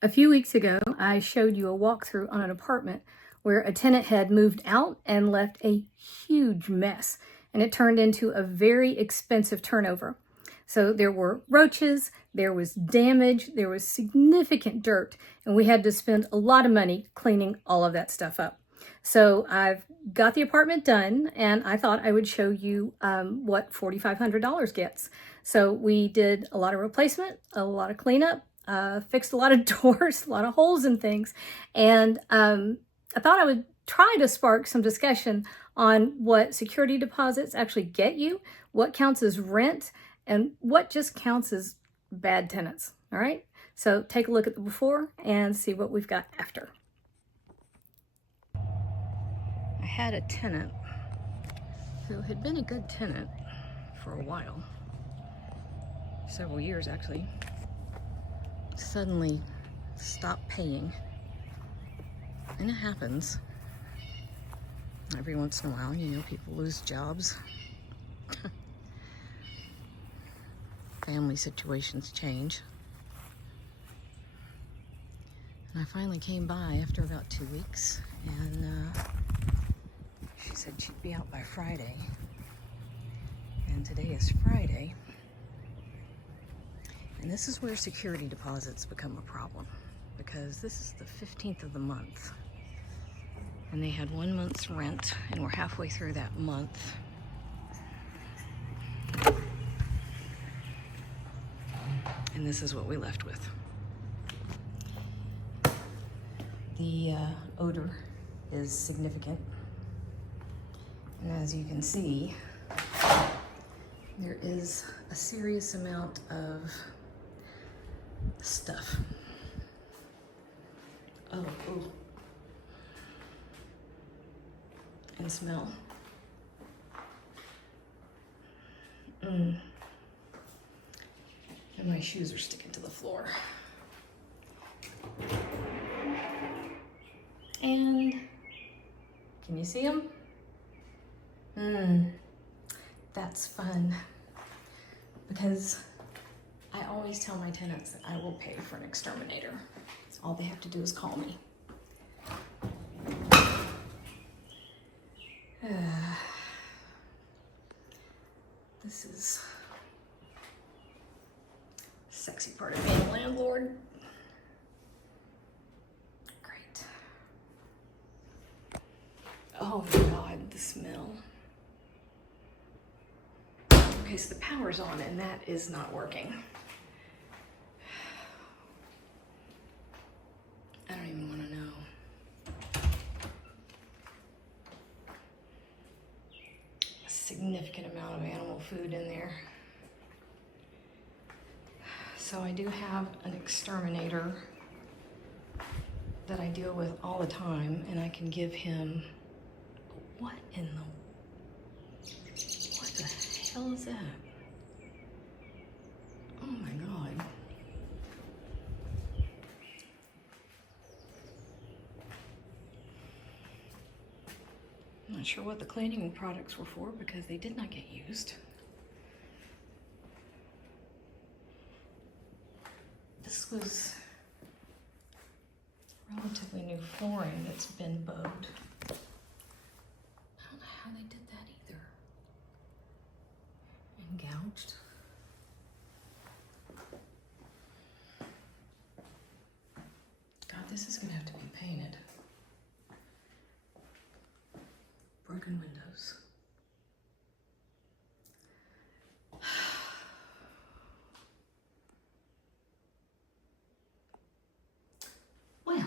A few weeks ago, I showed you a walkthrough on an apartment where a tenant had moved out and left a huge mess, and it turned into a very expensive turnover. So there were roaches, there was damage, there was significant dirt, and we had to spend a lot of money cleaning all of that stuff up. So I've got the apartment done, and I thought I would show you what $4,500 gets. So we did a lot of replacement, a lot of cleanup, fixed a lot of doors, a lot of holes and things. And I thought I would try to spark some discussion on what security deposits actually get you, what counts as rent, and what just counts as bad tenants. All right, so take a look at the before and see what we've got after. I had a tenant who had been a good tenant for a while, several years actually, suddenly stopped paying. And it happens every once in a while. You know, people lose jobs. Family situations change. And I finally came by after about 2 weeks, and she said she'd be out by Friday. And today is Friday. And this is where security deposits become a problem, because this is the 15th of the month. And they had 1 month's rent, and we're halfway through that month. And this is what we left with. The odor is significant. And as you can see, there is a serious amount of stuff. Oh. And smell. And my shoes are sticking to the floor. And can you see them? That's fun, because I always tell my tenants that I will pay for an exterminator. All they have to do is call me. This is the sexy part of being a landlord. Great. Oh my God, the smell. Okay, so the power's on and that is not working. I don't even want to know. A significant amount of animal food in there. So I do have an exterminator that I deal with all the time, and I can give him, what the hell is that? Oh my God. I'm not sure what the cleaning products were for, because they did not get used. This was relatively new flooring that's been bowed. I don't know how they did that either. And gouged. God, this is gonna have to be painted. Broken windows. Well,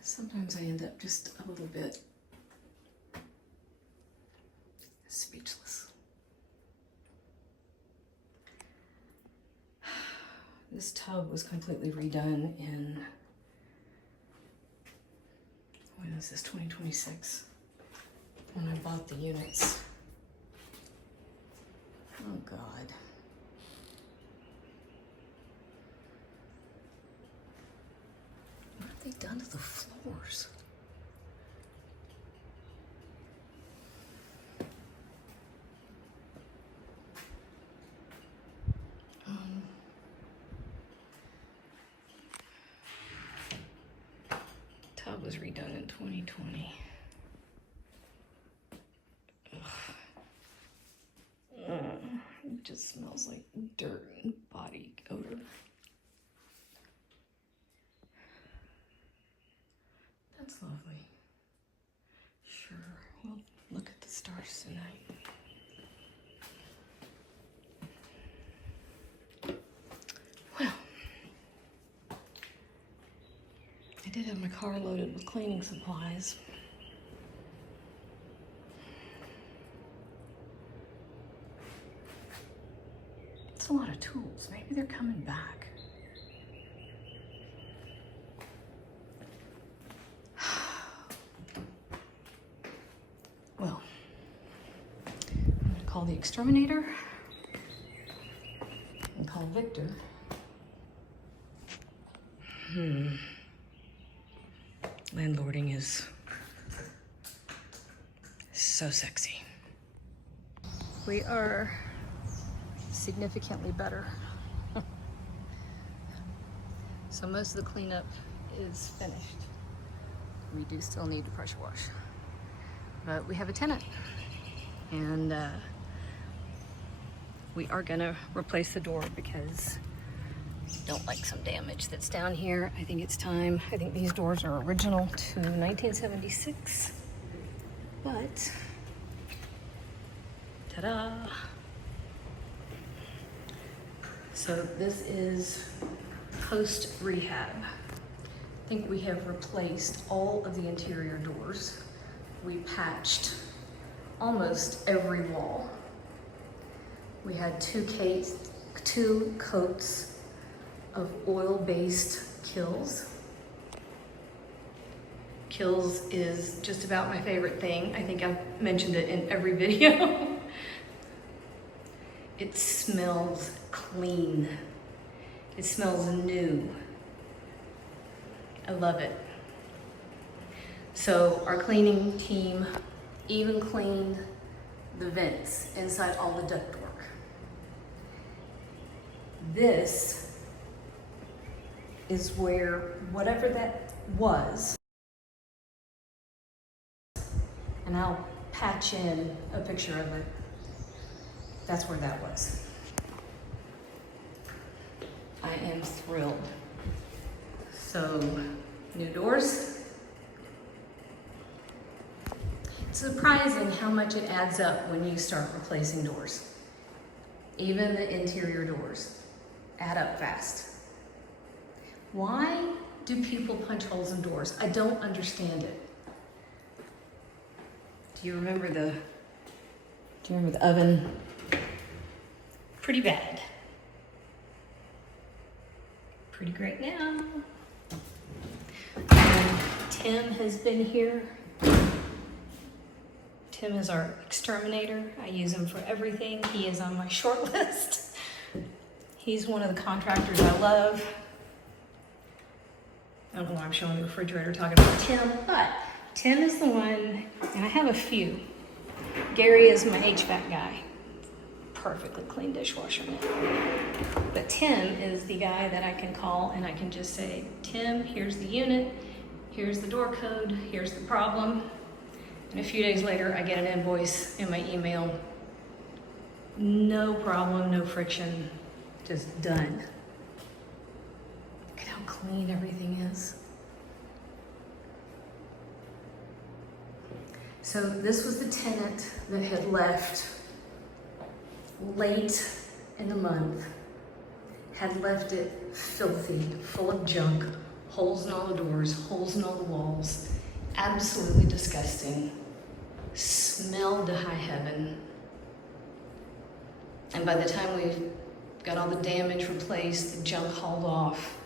sometimes I end up just a little bit speechless. This tub was completely redone in, when is this, 2026, when I bought the units. Oh God. What have they done to the floors? Tub was redone in 2020. It just smells like dirt and body odor. That's lovely. Sure, we'll look at the stars tonight. Well, I did have my car loaded with cleaning supplies. It's a lot of tools. Maybe they're coming back. Well, I'm gonna call the exterminator and call Victor. Landlording is so sexy. We are significantly better. So most of the cleanup is finished. We do still need to pressure wash, but we have a tenant, and we are gonna replace the door because I don't like some damage that's down here. I think it's time. I think these doors are original to 1976, but ta-da! So this is post rehab. I think we have replaced all of the interior doors. We patched almost every wall. We had two coats of oil-based Kills. Kills is just about my favorite thing. I think I've mentioned it in every video. It smells clean. It smells new. I love it. So our cleaning team even cleaned the vents inside all the ductwork. This is where whatever that was, and I'll patch in a picture of it. That's where that was. I am thrilled. So, new doors. It's surprising how much it adds up when you start replacing doors. Even the interior doors add up fast. Why do people punch holes in doors? I don't understand it. Do you remember the oven? Pretty bad. Pretty great now. Tim has been here. Tim is our exterminator. I use him for everything. He is on my short list. He's one of the contractors I love. I don't know why I'm showing the refrigerator talking about Tim, but Tim is the one, and I have a few. Gary is my HVAC guy. Perfectly clean dishwasher. But Tim is the guy that I can call and I can just say, Tim, here's the unit, here's the door code, here's the problem. And a few days later, I get an invoice in my email. No problem, no friction, just done. Look at how clean everything is. So this was the tenant that had left late in the month, had left it filthy, full of junk, holes in all the doors, holes in all the walls, absolutely disgusting, smelled to high heaven. And by the time we got all the damage replaced, the junk hauled off,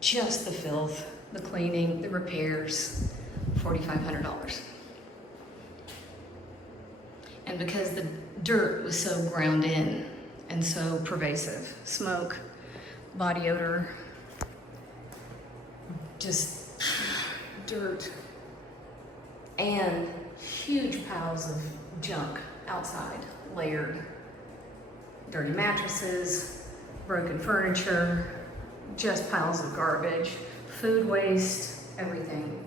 just the filth, the cleaning, the repairs, $4,500. And because the dirt was so ground in and so pervasive, smoke, body odor, just dirt and huge piles of junk outside, layered. Dirty mattresses, broken furniture, just piles of garbage, food waste, everything.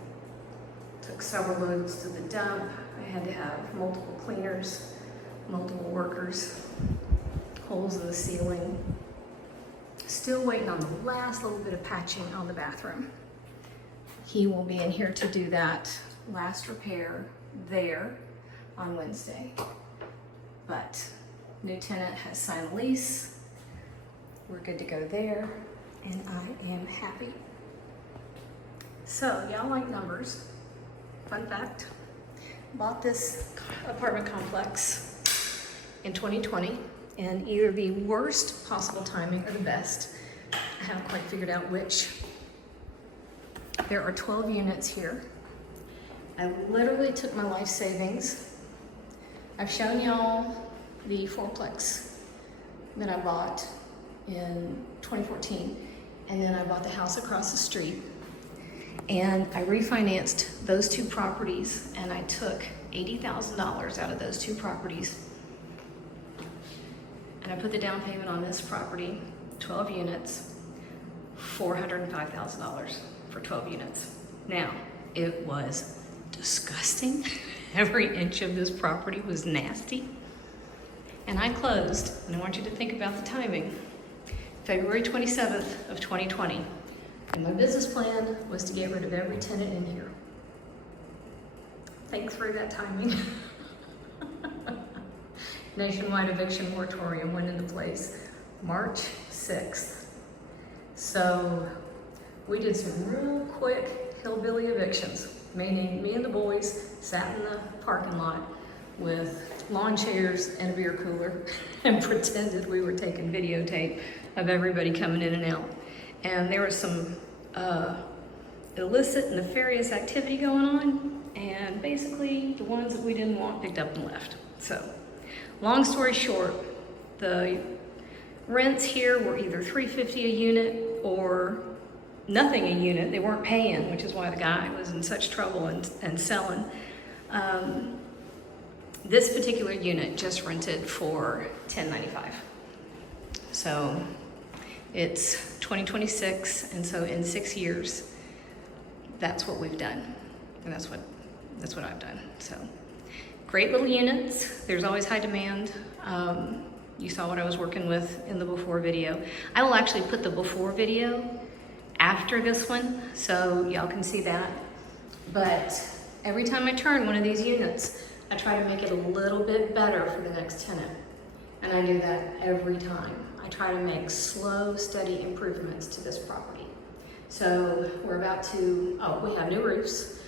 Took several loads to the dump. I had to have multiple cleaners, multiple workers, holes in the ceiling. Still waiting on the last little bit of patching on the bathroom. He will be in here to do that last repair there on Wednesday. But new tenant has signed a lease. We're good to go there, and I am happy. So, y'all like numbers. Fun fact, bought this apartment complex in 2020 in either the worst possible timing or the best. I haven't quite figured out which. There are 12 units here. I literally took my life savings. I've shown y'all the fourplex that I bought in 2014, and then I bought the house across the street, and I refinanced those two properties, and I took $80,000 out of those two properties, and I put the down payment on this property, 12 units, $405,000 for 12 units. Now, it was disgusting. Every inch of this property was nasty. And I closed, and I want you to think about the timing, February 27th of 2020. And my business plan was to get rid of every tenant in here. Think through that timing. Nationwide eviction moratorium went into place March 6th. So we did some real quick hillbilly evictions, meaning me and the boys sat in the parking lot with lawn chairs and a beer cooler and pretended we were taking videotape of everybody coming in and out. And there was some illicit, nefarious activity going on, and basically the ones that we didn't want picked up and left. So, long story short, the rents here were either $350 a unit or nothing a unit. They weren't paying, which is why the guy was in such trouble and selling. This particular unit just rented for $10.95. So it's 2026, and so in 6 years, that's what we've done, and that's what I've done. So great little units. There's always high demand. You saw what I was working with in the before video. I will actually put the before video after this one, so y'all can see that. But every time I turn one of these units, I try to make it a little bit better for the next tenant. And I do that every time. I try to make slow, steady improvements to this property. So we're about to, we have new roofs,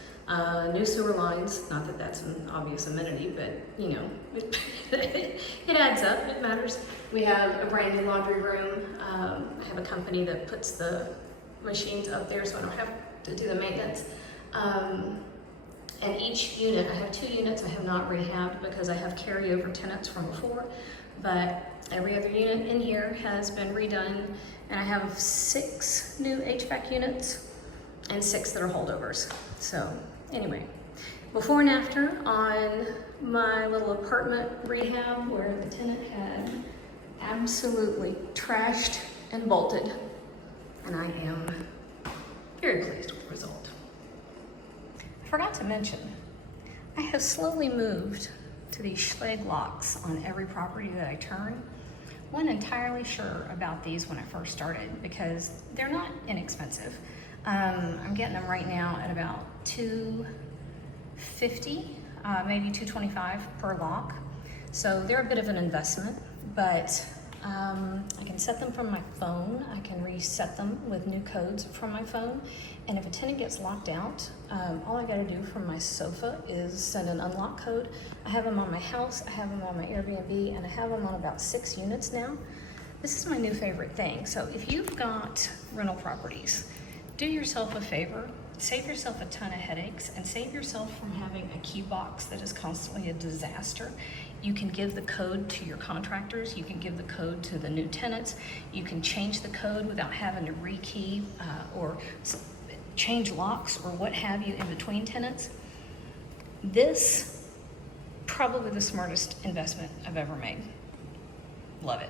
new sewer lines. Not that that's an obvious amenity, but you know, it adds up, it matters. We have a brand new laundry room. I have a company that puts the machines up there, so I don't have to do the maintenance. And each unit, I have 2 units I have not rehabbed because I have carryover tenants from before, but every other unit in here has been redone, and I have 6 new HVAC units and 6 that are holdovers. So anyway, before and after on my little apartment rehab where the tenant had absolutely trashed and bolted, and I am very pleased with the result. I forgot to mention, I have slowly moved to these Schlage locks on every property that I turn. Wasn't entirely sure about these when I first started because they're not inexpensive. I'm getting them right now at about $250, maybe $225 per lock. So they're a bit of an investment, but I can set them from my phone. I can reset them with new codes from my phone. And if a tenant gets locked out, all I gotta do from my sofa is send an unlock code. I have them on my house, I have them on my Airbnb, and I have them on about 6 units now. This is my new favorite thing. So if you've got rental properties, do yourself a favor, save yourself a ton of headaches, and save yourself from having a key box that is constantly a disaster. You can give the code to your contractors, you can give the code to the new tenants, you can change the code without having to rekey or change locks or what have you in between tenants, this probably the smartest investment I've ever made. Love it.